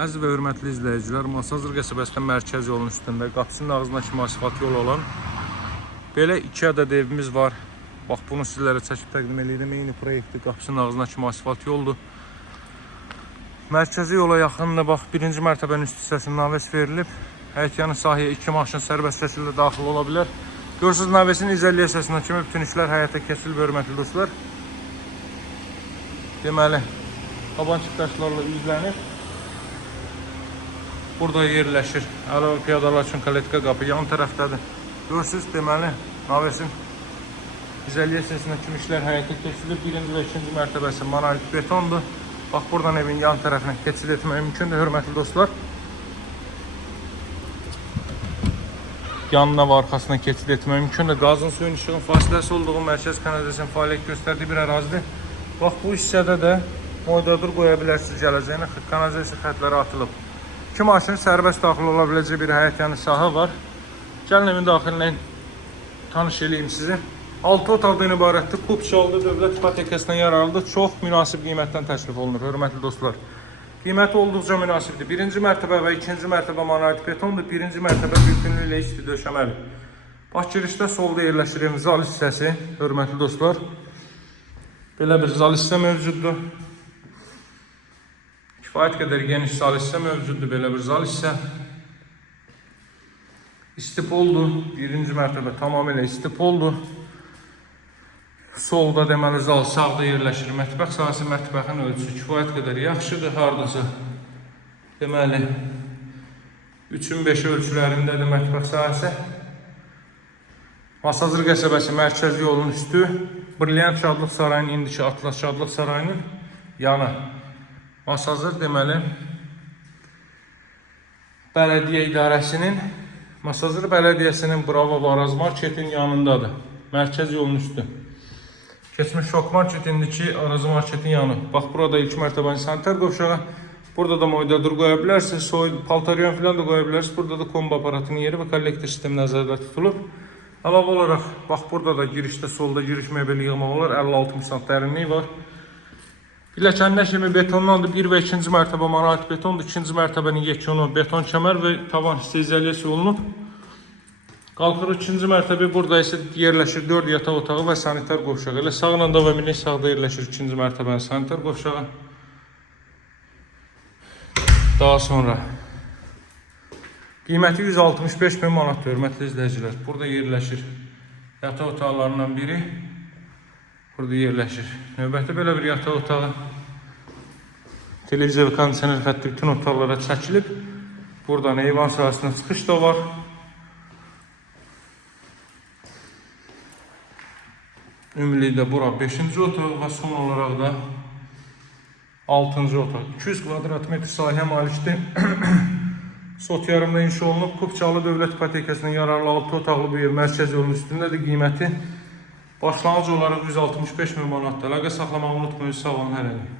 Əziz və hörmətli izləyicilər, Masazır qəsəbəsində mərkəz yolunun üstündə qapısının ağzına kimi asfalt yol olan belə 2 ədəd evimiz var. Bax, bunu sizlərə çəkib təqdim edirəm. Eyni proyektdir, qapısının ağzına kimi asfalt yoldur. Mərkəzi yola yaxındır. Bax, 1-ci mərtəbənin üst hissəsində naves verilib. Həyətyanı sahəyə 2 maşın sərbəst şəkildə daxil ola bilər. Görürsünüz, navesin izəlliyə hissəsindən kimi bütün işlər həyata keçirilib, hörmətli dostlar. Deməli, tabançıq daşlarla üzlənir. Burada yerləşir. Əlavə piyadalar üçün kaletka qapı yan tərəfdədir. Görürsünüz, deməli, navesin izəlliyə hissəsindən kimi işlər həyata keçirilib. 1-ci və 2-ci mərtəbəsi monolit betondur. Bax, buradan evin yan tərəfinə keçid etmək mümkündür, hörmətli dostlar. Yanına və arxasına keçid etmək mümkündür. Qazın, suyun, işığın fasiləsi olduğu mərkəz kanalizasyon fəaliyyət göstərdiyi bir ərazidir. Bax, bu hissədə də moydadur qoya bilərsiniz gələcəyinə. Kanalizasiya xətləri atılıb. 2 maşın sərbəst daxil ola biləcək bir həyətyanı sahə var. Gəlin evin daxilinə tanış eləyim sizi. 6 otaqdan ibarətdir. Kupçalı dövlət ipotekasına yararlıdır. Çox münasib qiymətdən təklif olunur, hörmətli dostlar. Qiyməti olduqca münasibdir. 1-ci mərtəbə və 2-ci mərtəbə monolit betondur. 1-ci mərtəbə bütünlüyü ilə isti döşəməli. Bax, girişdə solda yerləşir evin zal hissəsi, hörmətli dostlar. Belə bir zal hissə mövcuddur. Kifayət qədər geniş zal hissə mövcuddur, belə bir zal hissə. İstipoldur, 1-ci mərtəbə tamamilə istipoldur. Solda deməli zal, sağda yerləşir mətbəx sahəsi, mətbəxin ölçüsü kifayət qədər yaxşıdır, hardasa. Deməli, 3-ün 5 ölçülərindədir mətbəx sahəsi. Masazır qəsəbəsi mərkəzi yolun üstü, Brilliant Şadlıq Sarayının, indiki Atlas Şadlıq Sarayının yanı. Masazır deməli bələdiyyə idarəsinin, Masazır bələdiyyəsinin Bravo Varaz marketin yanındadır. Mərkəz yolun üstü. Keçmiş şok market, indiki Araz marketin yanı. Bax, burada ilk mərtəbənin sanitar qovşağı. Burada da moydadur qoya bilərsiniz, paltaryon filan da qoya bilərsiniz. Burada da kombo aparatının yeri və kollektor sistemi nəzərdə tutulub. Əlavə olaraq, bax, burada da girişdə solda giriş mebeli yığmaq olar. 50-60 sm dərinliyi var. Pilləkənlər kimi betonlandır. 1 və 2-ci mərtəbə monolit betondur. 2-ci mərtəbənin yekunu beton kəmər və tavan hissə izəliyyəsi olunub. Qalxır 2-ci mərtəbə, burada isə yerləşir 4 yataq otağı və sanitar qovşağı. Elə sağla da və milli sağda yerləşir 2-ci mərtəbənin sanitar qovşağı. Daha sonra qiyməti 165 min manatdır, hörmətli izləyicilər. Burada yerləşir yataq otaqlarından biri. Burada yerləşir. Növbəti belə bir yataq otağı. Televizor və kondisioner xətti bütün otaqlara çəkilib. Buradan eyvan sahəsinə çıxış da var. Ümumilikdə bura 5-ci otaq və son olaraq da 6-cı otaq. 200 kvadrat metr sahəyə malikdir. Sot yarımda inşa olunub. Kupçalı dövlət ipotekasının yararlı 6 otaqlı bir ev mərkəz yolunun üstündədir. Qiyməti başlanğıc olaraq 165 min manatdır. Əlaqə saxlamağı unutmayın. Sağ olun, hələlik.